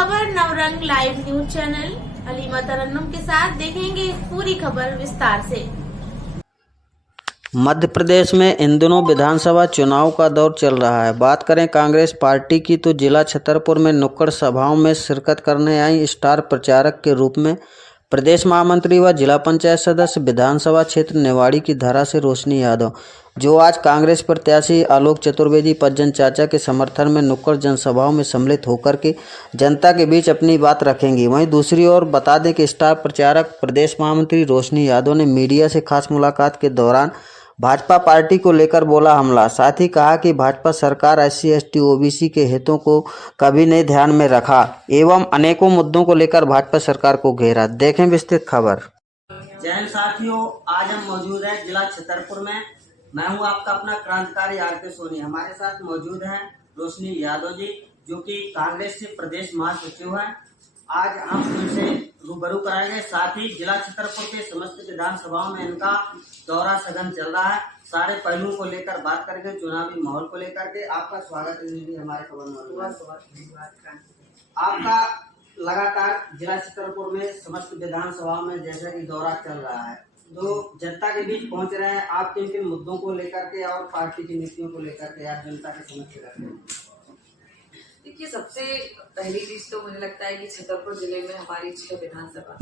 खबर Navrang live news channel Alima Tarannum के साथ देखेंगे पूरी खबर विस्तार से। मध्य प्रदेश में इन दिनों विधानसभा चुनाव का दौर चल रहा है। बात करें कांग्रेस पार्टी की तो जिला छतरपुर में नुक्कड़ सभाओं में शिरकत करने आई स्टार प्रचारक के रूप में प्रदेश महामंत्री व जिला पंचायत सदस्य विधानसभा क्षेत्र निवाड़ी की धरा से रोशनी यादव, जो आज कांग्रेस प्रत्याशी आलोक चतुर्वेदी पज्जन चाचा के समर्थन में नुक्कड़ जनसभाओं में सम्मिलित होकर के जनता के बीच अपनी बात रखेंगी। वहीं दूसरी ओर बता दें कि स्टार प्रचारक प्रदेश महामंत्री रोशनी यादव ने मीडिया से खास मुलाकात के दौरान भाजपा पार्टी को लेकर बोला हमला। साथ ही कहा कि भाजपा सरकार SC ST OBC के हितों को कभी नहीं ध्यान में रखा एवं अनेकों मुद्दों को लेकर भाजपा सरकार को घेरा। देखें विस्तृत खबर। जैन साथियों, आज हम मौजूद हैं जिला छतरपुर में। मैं हूं आपका अपना क्रांतिकारी RK सोनी। हमारे साथ मौजूद हैं रोशनी यादव जी, जो कि कांग्रेस से प्रदेश महासचिव हैं। आज हम उनसे रूबरू कराएंगे। साथ ही जिला छतरपुर के समस्त विधानसभाओं में इनका दौरा सघन चल रहा है। सारे पहलुओं को लेकर बात करेंगे, चुनावी माहौल को लेकर के। आपका स्वागत है हमारे खबर। आपका लगातार जिला छतरपुर में समस्त विधानसभाओं में जैसा कि दौरा चल रहा है, तो जनता के बीच पहुंच रहे हैं। आप किन किन मुद्दों को लेकर के और पार्टी की नीतियों को लेकर के आप जनता के समक्ष रखते हैं? देखिए, सबसे पहली चीज तो मुझे लगता है कि छतरपुर जिले में हमारी 6 विधानसभा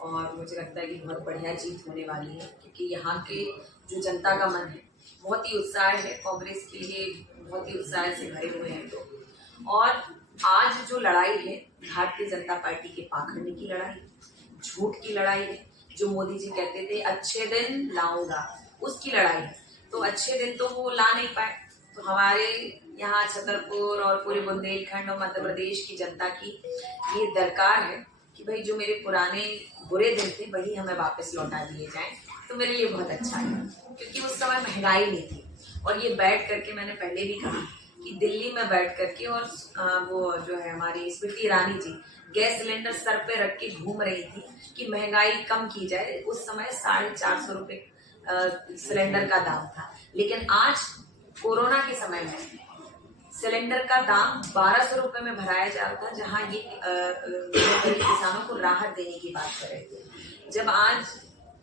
और मुझे लगता है कि बहुत बढ़िया जीत होने वाली है, क्योंकि यहाँ के जो जनता का मन है बहुत ही उत्साह है। कांग्रेस के लिए बहुत ही उत्साह से भरे हुए हैं लोग। और आज जो लड़ाई है भारतीय जनता पार्टी के पाखंड की लड़ाई, झूठ की लड़ाई है। जो मोदी जी कहते थे अच्छे दिन लाऊंगा, उसकी लड़ाई है। तो अच्छे दिन तो वो ला नहीं पाए। तो हमारे यहाँ छतरपुर और पूरे बुंदेलखंड और मध्य प्रदेश की जनता की ये दरकार है कि भाई जो मेरे पुराने बुरे दिन थे वही हमें वापस लौटा दिए जाएं। तो मेरे लिए बहुत अच्छा है, क्योंकि उस समय महंगाई नहीं थी। और ये बैठ करके मैंने पहले भी कहा कि दिल्ली में बैठ करके और वो जो है हमारी Smriti Irani ji gas cylinder sir पे रख के घूम रही थी कि महंगाई कम की जाए। उस समय 450 रुपये सिलेंडर का दाम था। लेकिन आज कोरोना के समय में सिलेंडर का दाम 1200 रुपये में भराया जा रहा था, जहां ये किसानों को राहत देने की बात कर रहे थे। जब आज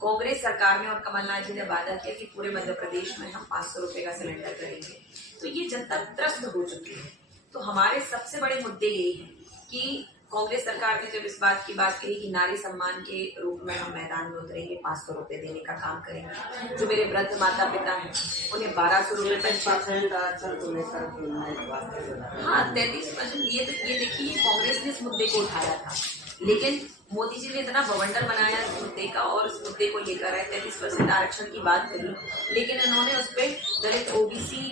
कांग्रेस सरकार ने और कमलनाथ जी ने वादा किया कि पूरे मध्य प्रदेश में हम 500 रुपये का सिलेंडर करेंगे, तो ये जनता त्रस्त हो चुकी है। तो हमारे सबसे बड़े मुद्दे यही हैं कि कांग्रेस सरकार ने जब इस बात की बात कही कि नारी सम्मान के रूप में हम मैदान में उतरेंगे, 500 रुपये देने का काम करेंगे। जो मेरे वृद्ध माता पिता हैं उन्हें 1200 रुपये पेंशन। हाँ, 33%। ये देखिए, कांग्रेस ने इस मुद्दे को उठाया था, लेकिन मोदी जी ने इतना बवंडर बनाया इस मुद्दे का और इस मुद्दे को लेकर आए 33% आरक्षण की बात करी, लेकिन इन्होंने उस पर दलित OBC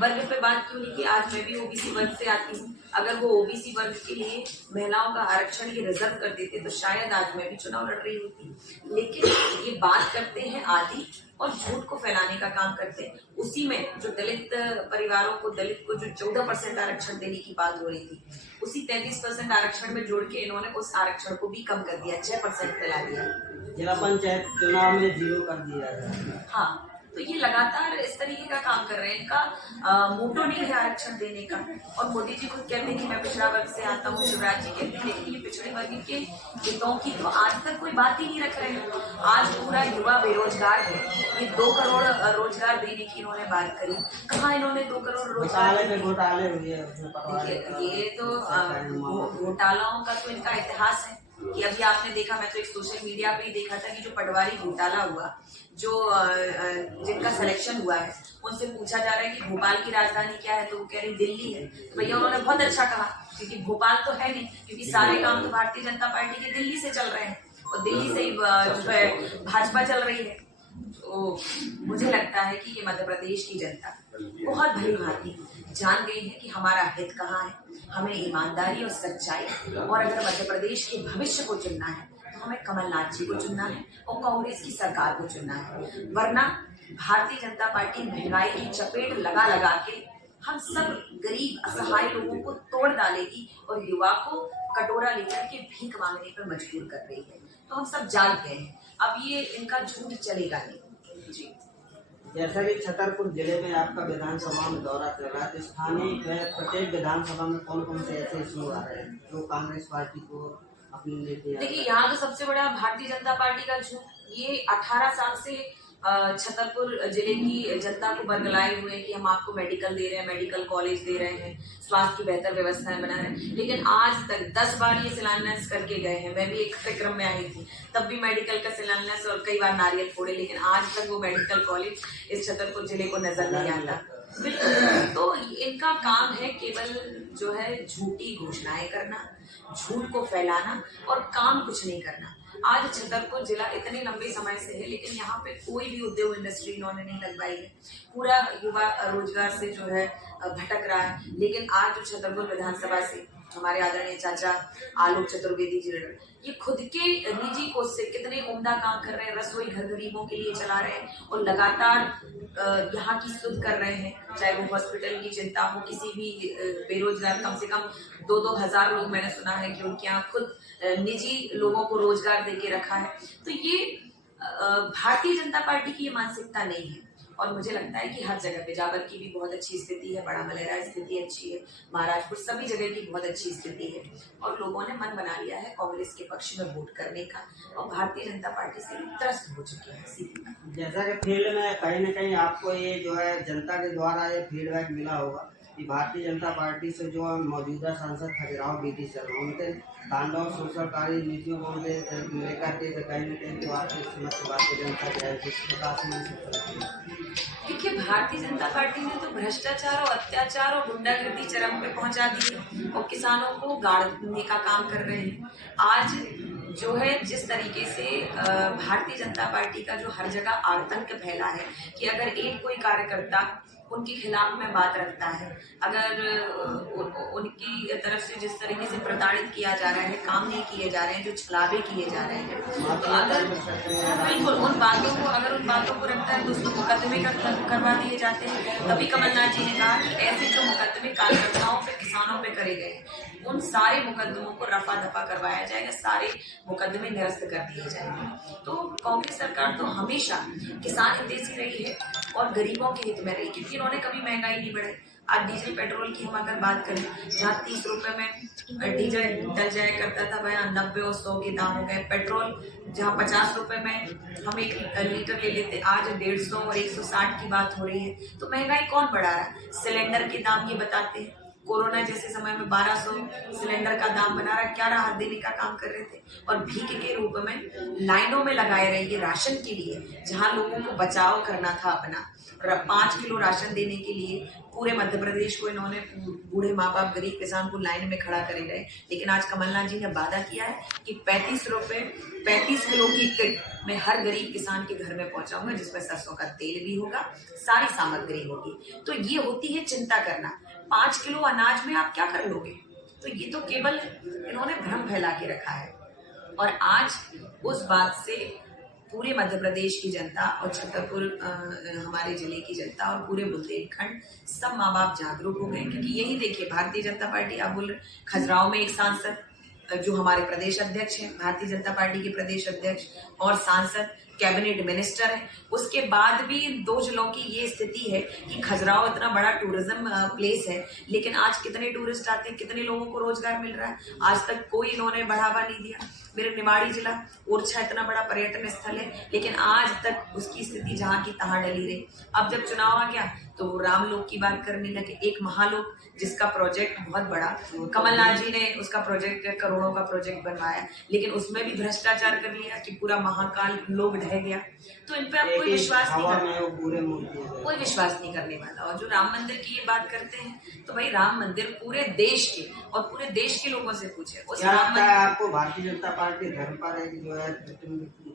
वर्ग पे बात क्यों नहीं की। आज मैं भी OBC वर्ग से आती हूँ। अगर वो OBC वर्ग के लिए महिलाओं का आरक्षण ये रिजर्व कर देते तो शायद आज मैं भी चुनाव लड़ रही होती। लेकिन ये बात करते हैं आदि और झूठ को फैलाने का काम करते हैं। उसी में जो दलित परिवारों को, दलित को जो 14% आरक्षण देने की बात हो रही थी, उसी 33% आरक्षण में जोड़ के इन्होंने उस आरक्षण को भी कम कर दिया, 6% फैला दिया। जिला पंचायत चुनाव में 0 कर दिया गया। हाँ, तो ये लगातार इस तरीके का काम कर रहे हैं। इनका मोटो नहीं है आरक्षण देने का। और मोदी जी खुद कहते हैं कि मैं पिछड़ा वर्ग से आता हूँ, शिवराज जी कहते हैं, लेकिन ये पिछड़े वर्ग के हितों की तो आज तक कोई बात ही नहीं रख रहे हैं। आज पूरा युवा बेरोजगार है। ये 2 करोड़ रोजगार देने की इन्होंने बात करी। कहाँ इन्होंने 2 करोड़ रोजगार? घोटाले हुए। ये तो घोटालाओं का तो इनका इतिहास है कि अभी आपने देखा, मैं तो एक सोशल मीडिया पे ही देखा था कि जो पटवारी घोटाला हुआ, जो जिनका सिलेक्शन हुआ है, उनसे पूछा जा रहा है कि भोपाल की राजधानी क्या है, तो वो कह रही दिल्ली है। तो भैया उन्होंने बहुत अच्छा कहा, क्योंकि भोपाल तो है नहीं, क्योंकि सारे काम तो भारतीय जनता पार्टी के दिल्ली से चल रहे हैं और दिल्ली से ही जो है भाजपा चल रही है। तो मुझे लगता है कि ये मध्य प्रदेश की जनता बहुत भली भांति जान गई है कि हमारा हित कहाँ है। हमें ईमानदारी और सच्चाई, और अगर मध्य प्रदेश के भविष्य को चुनना है तो हमें कमलनाथ जी को चुनना है और कांग्रेस की सरकार को चुनना है। वरना भारतीय जनता पार्टी महंगाई की चपेट लगा लगा के हम सब गरीब असहाय लोगों को तोड़ डालेगी और युवा को कटोरा लेकर के भीख मांगने पर मजबूर कर रही है। तो हम सब जान गए हैं, अब ये इनका झूठ चलेगा नहीं। जी। जैसा कि छतरपुर जिले में आपका विधानसभा में दौरा चल रहा है, तो स्थानीय प्रत्येक विधानसभा में कौन कौन से ऐसे इशू आ रहे हैं जो कांग्रेस पार्टी को अपनी लेके? देखिए, यहाँ तो सबसे बड़ा भारतीय जनता पार्टी का झूठ, ये 18 साल से छतरपुर जिले की जनता को बरगलाए हुए हैं कि हम आपको मेडिकल दे रहे हैं, मेडिकल कॉलेज दे रहे हैं, स्वास्थ्य की बेहतर व्यवस्थाएं बना रहे हैं, लेकिन आज तक 10 बार ये शिलान्यास करके गए हैं। मैं भी एक कार्यक्रम में आई थी, तब भी मेडिकल का शिलान्यास और कई बार नारियल फोड़े, लेकिन आज तक वो मेडिकल कॉलेज इस छतरपुर जिले को नजर नहीं आता। बिल्कुल, तो इनका काम है केवल जो है झूठी घोषणाएं करना, झूठ को फैलाना और काम कुछ नहीं करना। आज छतरपुर जिला इतने लंबे समय से है, लेकिन यहाँ पे कोई भी उद्योग इंडस्ट्री इन्होंने नहीं लगवाई है। पूरा युवा रोजगार से जो है भटक रहा है। लेकिन आज जो छतरपुर विधानसभा से हमारे आदरणीय चाचा आलोक चतुर्वेदी जी ये खुद के निजी कोष से कितने उम्दा काम कर रहे हैं, रसोई घर गरीबों के लिए चला रहे हैं और लगातार यहाँ की सुध कर रहे हैं। चाहे वो हॉस्पिटल की चिंता हो, किसी भी बेरोजगार कम से कम 2-2 हजार लोग मैंने सुना है कि उनके यहाँ खुद निजी लोगों को रोजगार देके रखा है। तो ये भारतीय जनता पार्टी की ये मानसिकता नहीं है। और मुझे लगता है कि हर जगह पे जावर की भी बहुत अच्छी स्थिति है, बड़ा मलेरा स्थिति अच्छी है, महाराजपुर सभी जगह की बहुत अच्छी स्थिति है और लोगों ने मन बना लिया है कांग्रेस के पक्ष में वोट करने का और भारतीय जनता पार्टी से त्रस्त हो चुके हैं सीधी। जैसा कि फील्ड में कहीं न कहीं आपको ये जो है जनता के द्वारा ये फीडबैक मिला होगा कि भारतीय जनता पार्टी से जो मौजूदा सांसद खजुराहो बीटी शर्मा उनके तांडव शोषणकारी नीतियों को लेकर के कहीं न कहीं भारतीय जनता जो है जिस प्रकार से देखिए, भारतीय जनता पार्टी ने तो भ्रष्टाचार और अत्याचार और गुंडागर्दी चरम पे पहुंचा दी है और किसानों को गाड़ने का काम कर रहे हैं। आज जो है जिस तरीके से भारतीय जनता पार्टी का जो हर जगह आतंक फैला है कि अगर एक कोई कार्यकर्ता उनके खिलाफ में बात रखता है, अगर उनकी तरफ से जिस तरीके से प्रताड़ित किया जा रहा है, काम नहीं किए जा रहे हैं, जो छलावे किए जा रहे हैं, तो अगर बिल्कुल उन बातों को रखता है तो उसको मुकदमे करवा दिए जाते हैं। तभी कमलनाथ जी ने कहा कि ऐसे जो मुकदमे कार्यकर्ताओं पे, किसानों पे करे गए, उन सारे मुकदमों को रफा दफा करवाया जाएगा, सारे मुकदमे निरस्त कर दिए जाएंगे। तो कांग्रेस सरकार तो हमेशा किसान हितैषी रही है और गरीबों के हित में रही, क्योंकि इन्होंने कभी महंगाई नहीं बढ़ाई। आज डीजल पेट्रोल की हम अगर बात करें, जहाँ 30 रुपए में डीजल डल जाया करता था, वहाँ 90 और 100 के दाम हो गए। पेट्रोल जहाँ 50 रुपए में हम 1 लीटर ले लेते, आज 150 और 160 की बात हो रही है। तो महंगाई कौन बढ़ा रहा है? सिलेंडर के दाम ये बताते हैं। कोरोना जैसे समय में 1200 सिलेंडर का दाम बना रहा, क्या राहत देने का काम कर रहे थे और भीख के रूप में लाइनों में लगाए रहिए राशन के लिए, जहां लोगों को बचाव करना था अपना। 5 किलो राशन देने के लिए पूरे मध्य प्रदेश को इन्होंने, बूढ़े माँ बाप गरीब किसान को लाइन में खड़ा करे गए। लेकिन आज कमलनाथ जी ने वादा किया है कि 35 किलो की किट मैं हर गरीब किसान के घर में पहुंचाऊंगा, जिसमें सरसों का तेल भी होगा, सारी सामग्री होगी। तो ये होती है चिंता करना। 5 किलो अनाज में आप क्या कर लोगे? तो ये तो केवल इन्होंने भ्रम फैला के रखा है। और आज उस बात से पूरे मध्य प्रदेश की जनता और छतरपुर हमारे जिले की जनता और पूरे बुंदेलखंड सब माँ बाप जागरूक हो गए। क्योंकि यही देखिए, भारतीय जनता पार्टी अब खजुराहो में एक सांसद जो हमारे प्रदेश अध्यक्ष हैं, भारतीय जनता पार्टी के प्रदेश अध्यक्ष और सांसद कैबिनेट मिनिस्टर है, उसके बाद भी इन 2 जिलों की ये स्थिति है कि खजुराहो इतना बड़ा टूरिज्म प्लेस है, लेकिन आज कितने टूरिस्ट आते हैं, कितने लोगों को रोजगार मिल रहा है? आज तक कोई इन्होंने बढ़ावा नहीं दिया। मेरे निवाड़ी जिला ओरछा इतना बड़ा पर्यटन स्थल है, लेकिन आज तक उसकी स्थिति जहाँ की तहाँ डली रही। अब जब चुनाव आ गया तो रामलोक की बात करने लगे, एक महालोक जिसका प्रोजेक्ट बहुत बड़ा, कमलनाथ जी ने उसका प्रोजेक्ट करोड़ों का प्रोजेक्ट बनवाया, लेकिन उसमें भी भ्रष्टाचार कर लिया कि पूरा महाकाल लोग ढह गया। तो इन पे आप कोई विश्वास नहीं करने वाला। और जो राम मंदिर की ये बात करते हैं, तो भाई राम मंदिर पूरे देश के और पूरे देश के लोगों से पूछे, उस राम मंदिर आपको भारतीय जनता पार्टी धर्म पर है कि जो है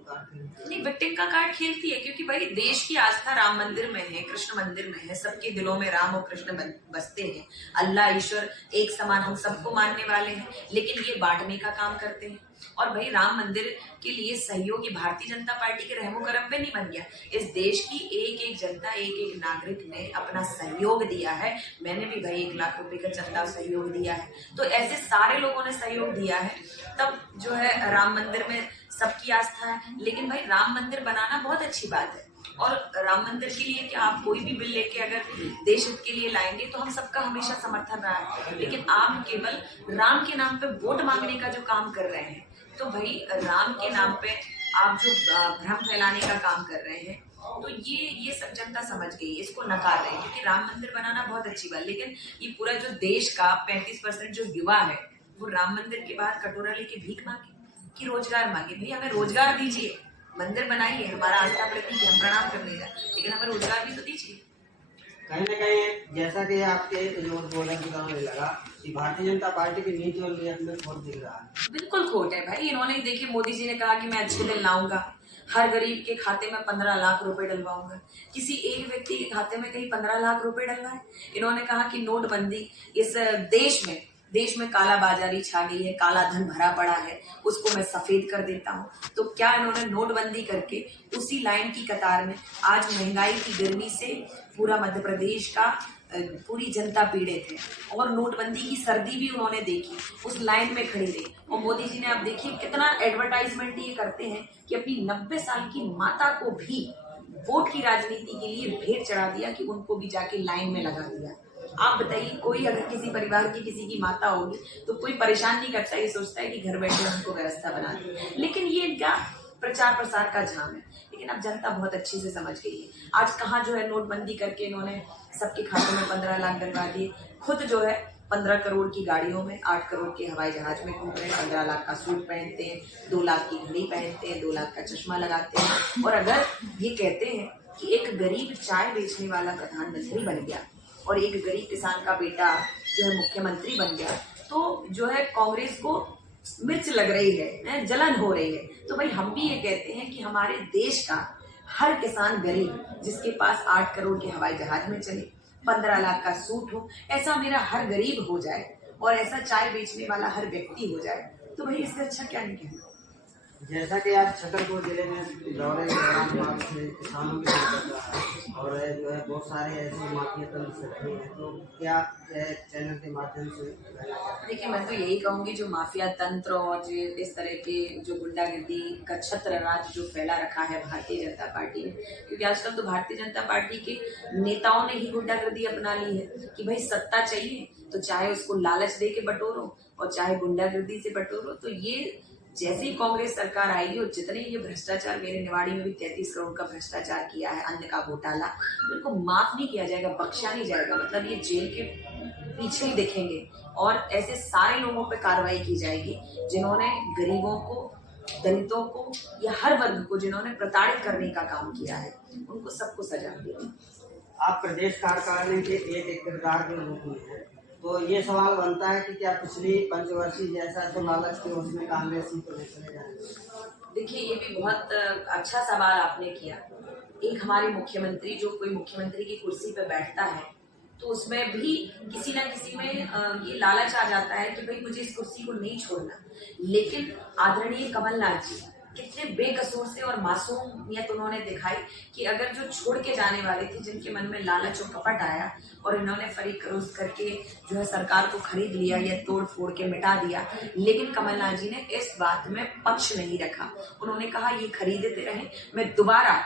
नहीं, विक्टिम का कार्ड खेलती है, क्योंकि भाई देश की आस्था राम मंदिर में है, कृष्ण मंदिर में है, सबके दिलों में राम और कृष्ण बसते हैं। अल्लाह ईश्वर एक समान, हम सबको मानने वाले हैं, लेकिन ये बांटने का काम करते हैं। और भाई राम मंदिर के लिए सहयोगी भारतीय जनता पार्टी के रहमो करम पे नहीं बन गया, इस देश की एक एक जनता, एक एक नागरिक ने अपना सहयोग दिया है। मैंने भी भाई 1 लाख रुपए का चंदा सहयोग दिया है। तो ऐसे सारे लोगों ने सहयोग दिया है, तब जो है राम मंदिर में सबकी आस्था है। लेकिन भाई राम मंदिर बनाना बहुत अच्छी बात है, और राम मंदिर के लिए क्या आप कोई भी बिल लेके अगर देश हित के लिए लाएंगे तो हम सबका हमेशा समर्थन रहा है, लेकिन आप केवल राम के नाम पे वोट मांगने का जो काम कर रहे हैं, तो भाई राम के नाम पे आप जो भ्रम फैलाने का काम कर रहे हैं, तो ये सब जनता समझ गई है, इसको नकार रहे हैं। क्योंकि राम मंदिर बनाना बहुत अच्छी बात, लेकिन ये पूरा जो देश का 35% जो युवा है वो राम मंदिर के बाहर कटोरा लेके भीख मांगे कि रोजगार मांगे। भाई हमें रोजगार दीजिए, मंदिर बनाइए, हमारा आस्था प्रतीक हम प्रणाम करने का, लेकिन हमें रोजगार भी तो दीजिए। कहीं न कहीं जैसा कि आपके जो बोलने की तरह मुझे लगा कि भारतीय जनता पार्टी की नीति और नीयत में खोट दिख रहा है। बिल्कुल खोट है भाई। इन्होंने देखिए, मोदी जी ने कहा कि मैं अच्छे दिन लाऊंगा, हर गरीब के खाते में 15 लाख रुपए डलवाऊंगा। किसी एक व्यक्ति के खाते में कहीं 15 लाख रुपए डलवाए? इन्होंने कहा कि नोटबंदी, इस देश में काला बाजारी छा गई है, काला धन भरा पड़ा है, उसको मैं सफेद कर देता हूँ। तो क्या इन्होंने नोटबंदी करके उसी लाइन की कतार में आज महंगाई की गर्मी से पूरा मध्य प्रदेश का पूरी जनता पीड़ित है, और नोटबंदी की सर्दी भी उन्होंने देखी, उस लाइन में खड़ी रही। और मोदी जी ने आप देखिए कितना एडवर्टाइजमेंट ये करते हैं कि अपनी 90 साल की माता को भी वोट की राजनीति के लिए भेंट चढ़ा दिया कि उनको भी जाके लाइन में लगा दिया। आप बताइए, कोई अगर किसी परिवार की किसी की माता होगी तो कोई परेशान नहीं करता, ये सोचता है कि घर बैठे उनको व्यवस्था बना दे। लेकिन ये इनका प्रचार प्रसार का झाम है। लेकिन अब जनता बहुत अच्छी से समझ गई है। आज कहाँ जो है नोटबंदी करके इन्होंने सबके खाते में 15 लाख डलवा दिए, खुद जो है 15 करोड़ की गाड़ियों में, 8 करोड़ के हवाई जहाज में घूम रहे हैं, 15 लाख का सूट पहनते हैं, 2 लाख की घड़ी पहनते हैं, 2 लाख का चश्मा लगाते हैं। और अगर ये कहते हैं कि एक गरीब चाय बेचने वाला प्रधानमंत्री बन गया और एक गरीब किसान का बेटा जो है मुख्यमंत्री बन गया, तो जो है कांग्रेस को मिर्च लग रही है, जलन हो रही है। तो भाई हम भी ये कहते हैं कि हमारे देश का हर किसान गरीब, जिसके पास 8 करोड़ के हवाई जहाज में चले, 15 लाख का सूट हो, ऐसा मेरा हर गरीब हो जाए और ऐसा चाय बेचने वाला हर व्यक्ति हो जाए, तो भाई इससे अच्छा क्या नहीं कहना। जैसा कि आज छतरपुर जिले में दौरे के दौरान बात से किसानों की दिक्कत रहा है और जो है बहुत सारे ऐसे माफिया तंत्र सक्रिय हैं, तो क्या चैनल के माध्यम से देखिए, मैं तो यही कहूंगी, जो माफिया तंत्र और जो इस तरह के जो गुंडागर्दी का छत्र राज जो फैला रखा है भारतीय जनता पार्टी ने, क्योंकि आजकल तो भारतीय जनता पार्टी के नेताओं ने ही गुंडागर्दी अपना ली है कि भाई सत्ता चाहिए तो चाहे उसको लालच दे के बटोरो और चाहे गुंडागर्दी से बटोरो। तो ये जैसे ही कांग्रेस सरकार आएगी और जितने ये भ्रष्टाचार, मेरे निवाड़ी में भी 33 करोड़ का भ्रष्टाचार किया है, अन्न का घोटाला, तो इनको माफ नहीं किया जाएगा, बख्शा नहीं जाएगा। मतलब ये जेल के पीछे ही देखेंगे और ऐसे सारे लोगों पे कार्रवाई की जाएगी जिन्होंने गरीबों को, दलितों को या हर वर्ग को जिन्होंने प्रताड़ित करने का काम किया है, उनको सबको सजा मिलेगी। आप प्रदेश कार्यकारिणी के एक किरदार के रूप में हैं, तो ये सवाल बनता है कि क्या पिछली पंचवर्षीय जैसा जो लालच थे उसमें कांग्रेस ही तो नहीं चले जाएंगे? देखिए, ये भी बहुत अच्छा सवाल आपने किया। एक हमारे मुख्यमंत्री, जो कोई मुख्यमंत्री की कुर्सी पे बैठता है तो उसमें भी किसी ना किसी में ये लालच आ जाता है कि भाई मुझे इस कुर्सी को नहीं छोड़ना। लेकिन आदरणीय कमलनाथ जी कितने बेकसूर से और मासूमियत उन्होंने दिखाई कि अगर जो छोड़ के जाने वाले थे, जिनके मन में लालच और कपट आया और इन्होंने फरीक फरोख्त करके जो है सरकार को खरीद लिया या तोड़ फोड़ के मिटा दिया, लेकिन कमलनाथ जी ने इस बात में पक्ष नहीं रखा। उन्होंने कहा ये खरीदते रहे, मैं दोबारा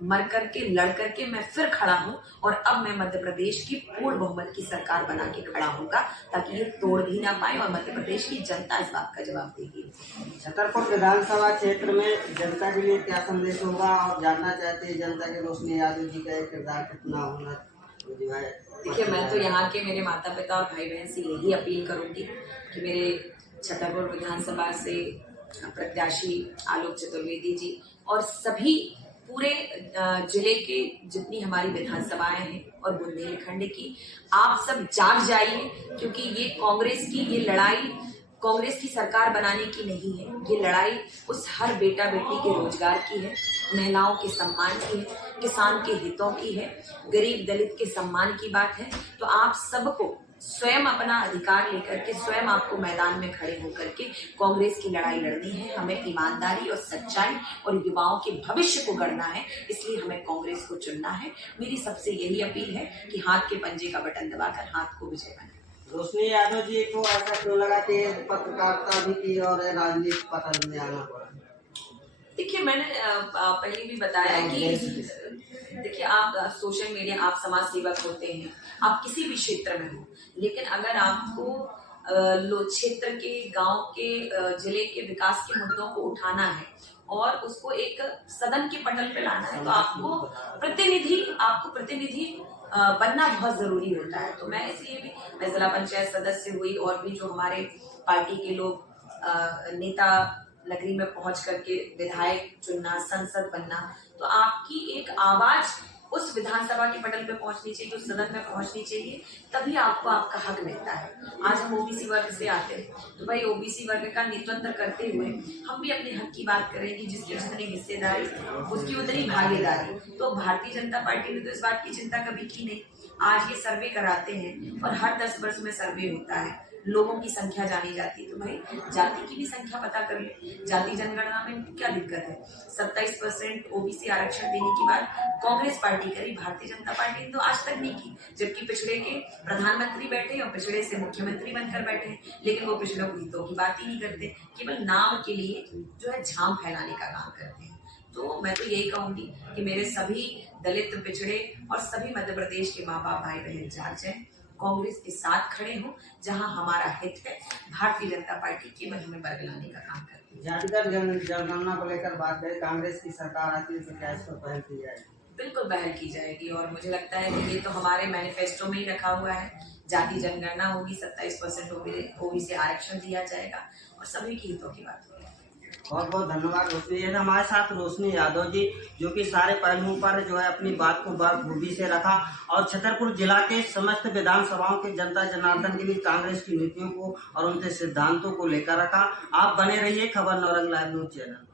मर करके लड़ करके मैं फिर खड़ा हूं और अब मैं मध्य प्रदेश की पूर्ण बहुमत की सरकार बना के खड़ा होगा ताकि ये तोड़ भी ना पाए और मध्य प्रदेश की जनता इस बात का जवाब देगी। छतरपुर विधानसभा क्षेत्र में जनता के लिए क्या संदेश होगा और जानना चाहते हैं जनता के रोशनी यादव जी का किरदार कितना होना जो है? देखिए, मैं तो यहाँ के मेरे माता पिता और भाई बहन से यही अपील करूंगी कि मेरे छतरपुर विधानसभा से प्रत्याशी आलोक चतुर्वेदी जी और सभी पूरे जिले के जितनी हमारी विधानसभाएं हैं और बुंदेलखंड की, आप सब जाग जाइए, क्योंकि ये कांग्रेस की ये लड़ाई कांग्रेस की सरकार बनाने की नहीं है। ये लड़ाई उस हर बेटा बेटी के रोजगार की है, महिलाओं के सम्मान की है, किसान के हितों की है, गरीब दलित के सम्मान की बात है। तो आप सबको स्वयं अपना अधिकार लेकर के स्वयं आपको मैदान में खड़े होकर के कांग्रेस की लड़ाई लड़नी है। हमें ईमानदारी और सच्चाई और युवाओं के भविष्य को गढ़ना है, इसलिए हमें कांग्रेस को चुनना है। मेरी सबसे यही अपील है कि हाथ के पंजे का बटन दबाकर हाथ को विजय बनाए। रोशनी यादव जी को ऐसा क्यों लगा कि पत्रकारिता भी की और राजनीतिक पटल में आना पड़ा? देखिए, मैंने पहले भी बताया कि देखिए, आप सोशल मीडिया, आप समाज सेवक होते हैं, आप किसी भी क्षेत्र में हो, लेकिन अगर आपको क्षेत्र के, गांव के, जिले के विकास के मुद्दों को उठाना है और उसको एक सदन के पटल पे लाना है, तो आपको प्रतिनिधि बनना बहुत जरूरी होता है। तो मैं इसलिए भी, मैं जिला पंचायत सदस्य हुई और भी जो हमारे पार्टी के लोग नेता नगरी में पहुंच करके विधायक चुनना, संसद बनना, तो आपकी एक आवाज उस विधानसभा के पटल पे पहुंचनी चाहिए, उस सदन में पहुंचनी चाहिए, तभी आपको आपका हक मिलता है। आज हम ओबीसी वर्ग से आते हैं, तो भाई ओबीसी वर्ग का नेतृत्व करते हुए हम भी अपने हक की बात करेंगे, जिसकी जितनी हिस्सेदारी उसकी उतनी भागीदारी। तो भारतीय जनता पार्टी ने तो इस बात की चिंता कभी की नहीं। आज ये सर्वे कराते हैं और हर 10 वर्ष में सर्वे होता है, लोगों की संख्या जानी जाती है, तो भाई जाति की भी संख्या पता कर ले। जाति जनगणना में क्या दिक्कत है? 27% ओबीसी आरक्षण देने की बात कांग्रेस पार्टी करी, भारतीय जनता पार्टी ने तो आज तक नहीं की, जबकि पिछड़े के प्रधानमंत्री बैठे और पिछड़े से मुख्यमंत्री बनकर बैठे हैं, लेकिन वो पिछड़ों की हितों की बात ही नहीं करते, केवल नाम के लिए जो है झाम फैलाने का काम करते हैं। तो मैं तो यही कहूंगी कि मेरे सभी दलित, पिछड़े और सभी मध्य प्रदेश के माँ बाप, भाई बहन जाग जाए, कांग्रेस के साथ खड़े हो, जहां हमारा हित है। भारतीय जनता पार्टी केवल हमें बरगलाने का काम करती है। जातिगत जनगणना को लेकर बात करें, कांग्रेस की सरकार आती है तो क्या इस पर पहल की जाएगी? बिल्कुल पहल की जाएगी और मुझे लगता है कि ये तो हमारे मैनिफेस्टो में ही रखा हुआ है। जाति जनगणना होगी, 27% ओबीसी आरक्षण दिया जाएगा और सभी की हितों की बात होगी। बहुत बहुत धन्यवाद रोशनी। ये हमारे साथ रोशनी यादव जी, जो कि सारे पहलुओं पर जो है अपनी बात को बखूबी से रखा और छतरपुर जिला के समस्त विधानसभाओं के जनता जनार्दन के बीच कांग्रेस की नीतियों को और उनके सिद्धांतों को लेकर रखा। आप बने रहिए खबर नौरंग लाइव न्यूज चैनल।